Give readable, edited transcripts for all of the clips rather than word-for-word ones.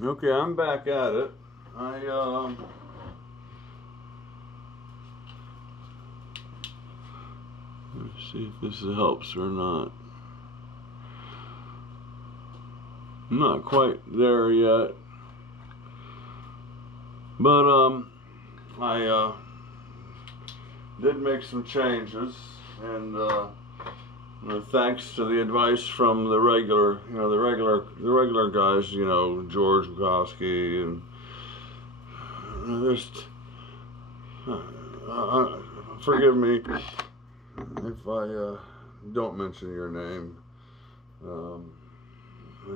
Okay, I'm back at it. Let's see if this helps or not. I'm not quite there yet, but I did make some changes, and thanks to the advice from the regular, the regular guys, George Bukowski, and just forgive me if I don't mention your name.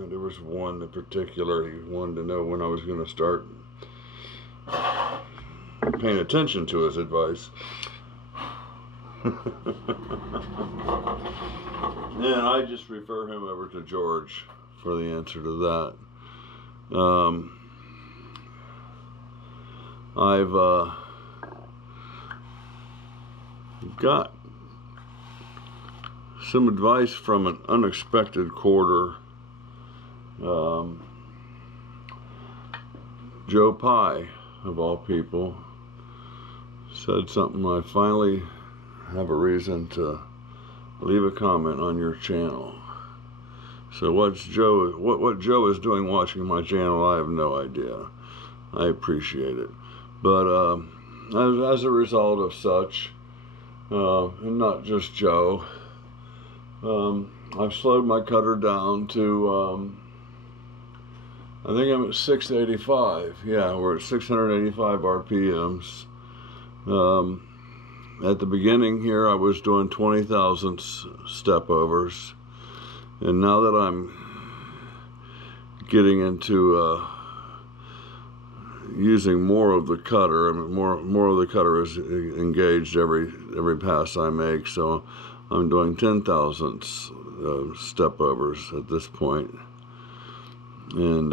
There was one in particular, he wanted to know when I was going to start paying attention to his advice. And I just refer him over to George for the answer to that. I've got some advice from an unexpected quarter. Joe Pye, of all people, said something. I finally have a reason to leave a comment on your channel. So what Joe is doing watching my channel, I have no idea. I appreciate it, but as a result of such, and not just Joe, I've slowed my cutter down to I think I'm at 685. Yeah, we're at 685 RPMs. At the beginning here, I was doing 20 thousandths step overs, and now that I'm getting into using more of the cutter, I mean, more of the cutter is engaged every pass I make, so I'm doing 10 thousandths step overs at this point. And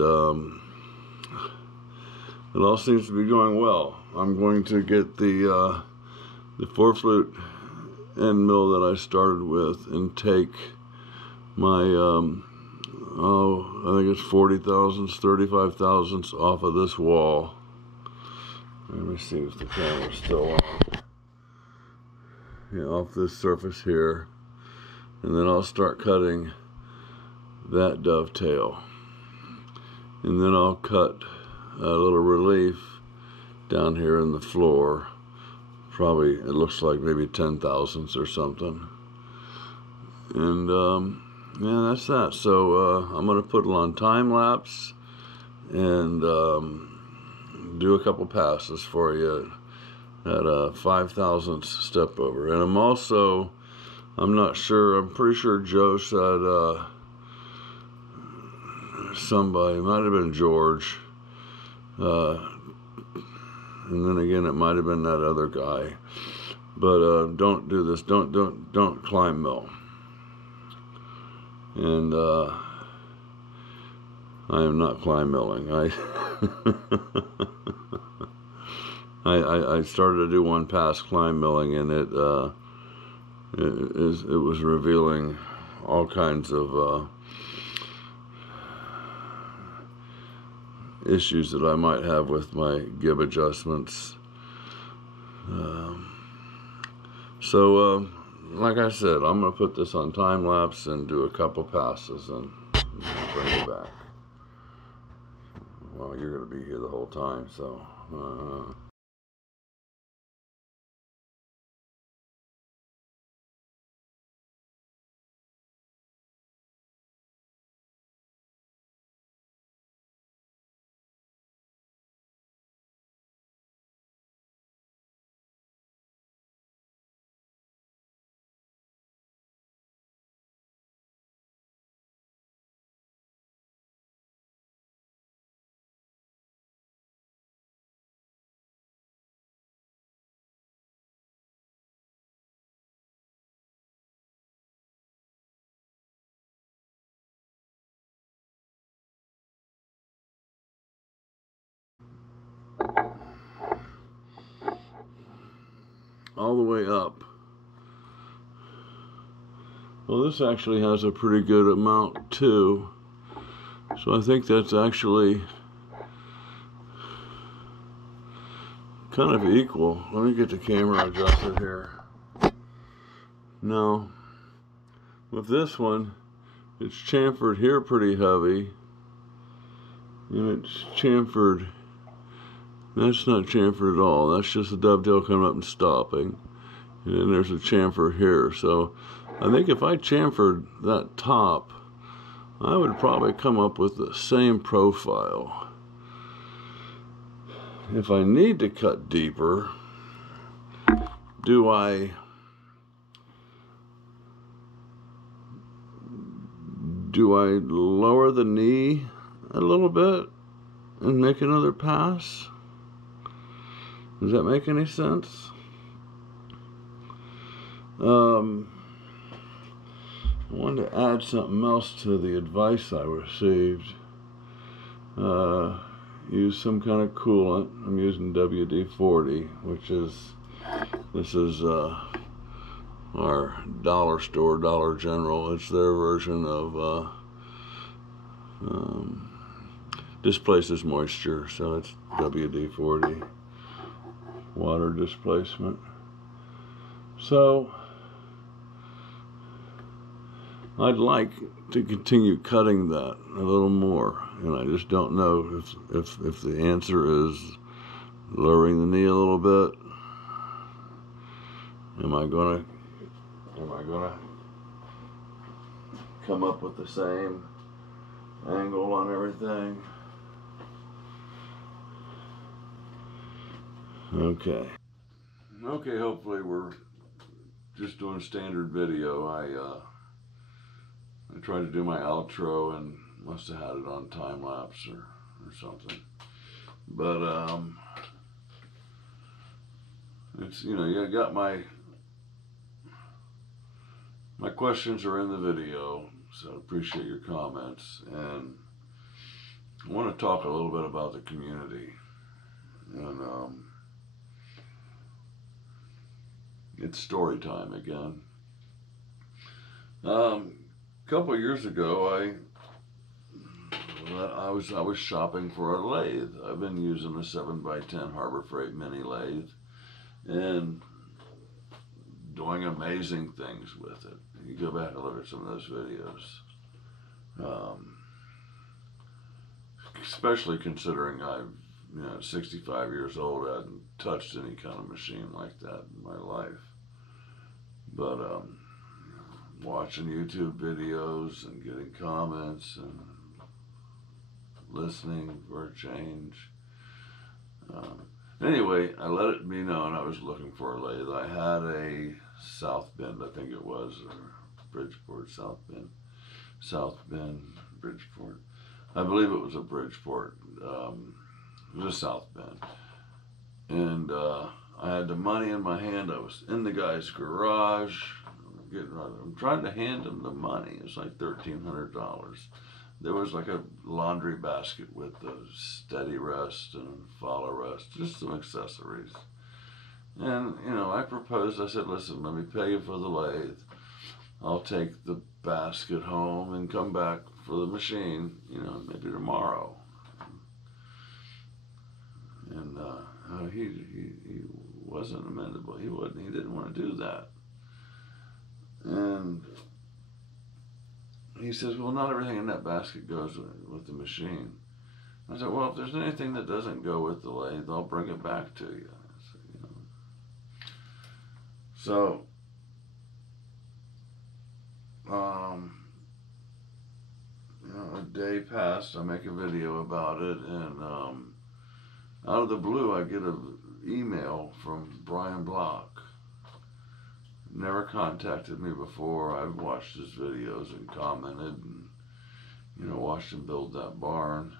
it all seems to be going well. I'm going to get the 4-flute end mill that I started with and take my I think it's 40 thousandths, 35 thousandths off of this wall. Let me see if the camera's still on. Yeah, off this surface here, and then I'll start cutting that dovetail. And then I'll cut a little relief down here in the floor. Probably, it looks like maybe 10 thousandths or something. And yeah, that's that. So I'm going to put it on time lapse and do a couple passes for you at a 5 thousandths step over. And I'm not sure, I'm pretty sure Joe said somebody, it might have been George, and then again it might have been that other guy, but don't do this, don't climb mill. And I am not climb milling. I started to do one pass climb milling, and it was revealing all kinds of issues that I might have with my gib adjustments. So like I said, I'm going to put this on time lapse and do a couple passes and bring it back. Well, you're going to be here the whole time, so all the way up. Well, this actually has a pretty good amount too, so I think that's actually kind of equal. Let me get the camera adjusted here. Now, with this one, it's chamfered here pretty heavy, and it's chamfered. That's not chamfered at all. That's just the dovetail coming up and stopping. And then there's a chamfer here. So I think if I chamfered that top, I would probably come up with the same profile. If I need to cut deeper, do I lower the knee a little bit and make another pass? Does that make any sense? I wanted to add something else to the advice I received. Use some kind of coolant. I'm using WD-40, which is, this is our dollar store, Dollar General. It's their version of displaces moisture, so it's WD-40, water displacement. So I'd like to continue cutting that a little more, and I just don't know if the answer is lowering the knee a little bit. Am I gonna come up with the same angle on everything? Okay, hopefully we're just doing standard video. I tried to do my outro and must have had it on time lapse or something. But it's, you know, you got my questions are in the video, so I appreciate your comments. And I want to talk a little bit about the community. And it's story time again. A couple of years ago, I was shopping for a lathe. I've been using a 7x10 Harbor Freight mini lathe and doing amazing things with it. You go back and look at some of those videos. Especially considering I'm 65 years old, I hadn't touched any kind of machine like that in my life. But watching YouTube videos and getting comments and listening for a change. Anyway, I let it be known I was looking for a lathe. I had a South Bend, I think it was, or Bridgeport, South Bend, Bridgeport. I believe it was a Bridgeport. It was a South Bend. And I had the money in my hand. I was in the guy's garage. I'm trying to hand him the money. It was like $1,300. There was like a laundry basket with a steady rest and follow rest, just some accessories. And, I proposed, I said, listen, let me pay you for the lathe. I'll take the basket home and come back for the machine, maybe tomorrow. And he wasn't amenable. He didn't want to do that. And he says, well, not everything in that basket goes with the machine. I said, well, if there's anything that doesn't go with the lathe, I'll bring it back to you. So, a day passed, I make a video about it, and out of the blue, I get an email from Brian Block. Never contacted me before. I've watched his videos and commented and, watched him build that barn.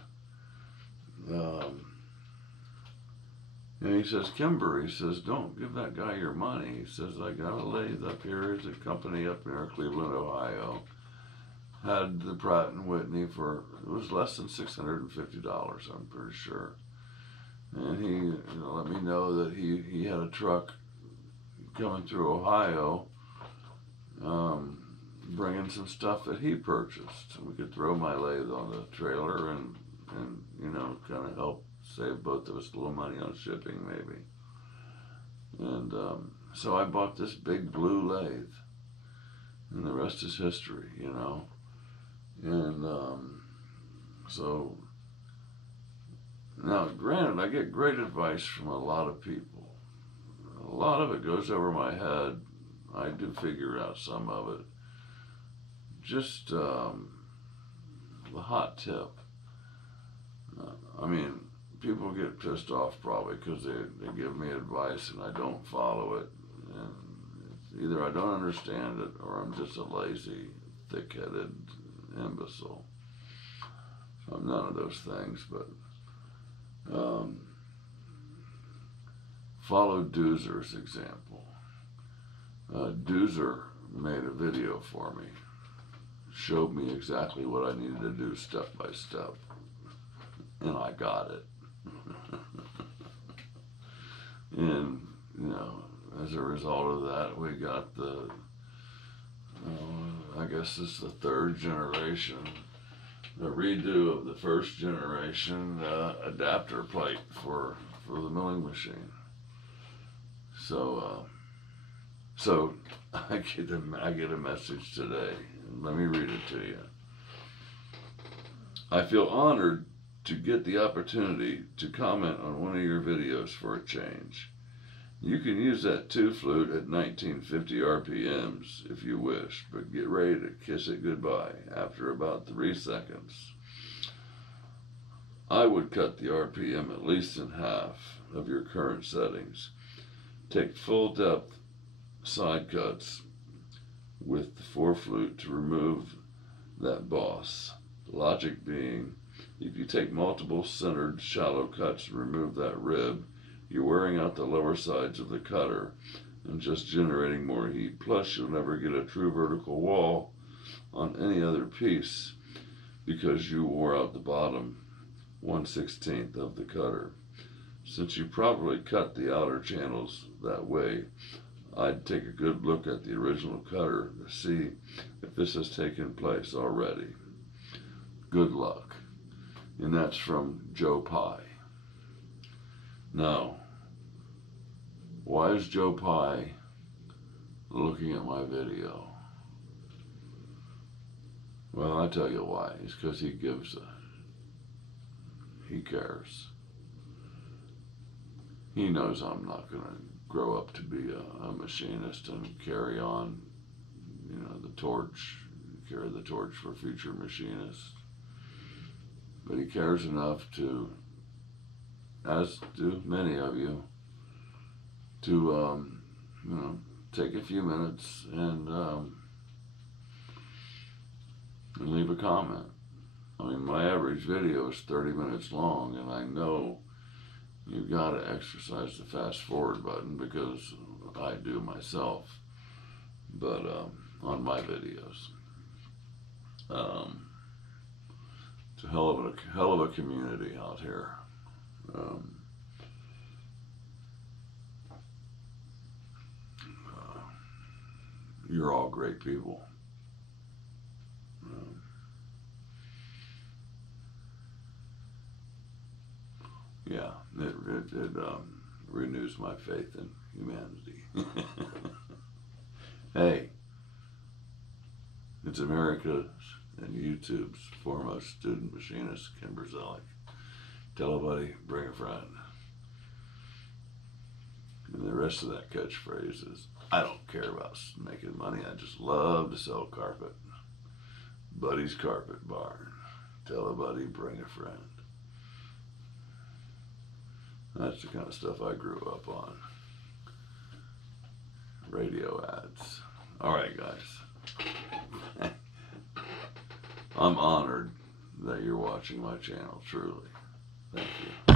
And he says, Kimber, he says, don't give that guy your money. He says, I got a lathe up here. There's a company up near Cleveland, Ohio. Had the Pratt & Whitney for, it was less than $650, I'm pretty sure. And he let me know that he had a truck coming through Ohio, bringing some stuff that he purchased. We could throw my lathe on the trailer and kind of help save both of us a little money on shipping, maybe. And so I bought this big blue lathe, and the rest is history, you know. And so now, granted, I get great advice from a lot of people. A lot of it goes over my head. I do figure out some of it. Just the hot tip. I mean, people get pissed off probably because they give me advice and I don't follow it. And either I don't understand it or I'm just a lazy, thick-headed imbecile. So I'm none of those things, but follow Doozer's example. Doozer made a video for me, showed me exactly what I needed to do step by step, and I got it. And, you know, as a result of that, we got the, I guess it's the third generation, the redo of the first generation adapter plate for the milling machine. So I get a message today. Let me read it to you. I feel honored to get the opportunity to comment on one of your videos for a change. You can use that 2 flute at 1950 RPMs if you wish, but get ready to kiss it goodbye after about 3 seconds. I would cut the RPM at least in half of your current settings. Take full depth side cuts with the 4 flute to remove that boss. Logic being, if you take multiple centered shallow cuts and remove that rib, you're wearing out the lower sides of the cutter and just generating more heat. Plus, you'll never get a true vertical wall on any other piece because you wore out the bottom 1/16 of the cutter. Since you probably cut the outer channels that way, I'd take a good look at the original cutter to see if this has taken place already. Good luck. And that's from Joe Pye. Now, why is Joe Pye looking at my video? Well, I tell you why. It's because he cares. He knows I'm not going to grow up to be a machinist and carry on, you know, carry the torch for future machinists. But he cares enough to, as do many of you, to, you know, take a few minutes and leave a comment. I mean, my average video is 30 minutes long, and I know you've got to exercise the fast forward button because I do myself, but on my videos. It's a hell of a community out here. You're all great people. Yeah, it renews my faith in humanity. Hey, it's America's and YouTube's foremost student machinist, Kim Brzalik. Tell a buddy, bring a friend. And the rest of that catchphrase is, I don't care about making money, I just love to sell carpet. Buddy's Carpet Barn. Tell a buddy, bring a friend. That's the kind of stuff I grew up on. Radio ads. All right, guys. I'm honored that you're watching my channel, truly. Thank you.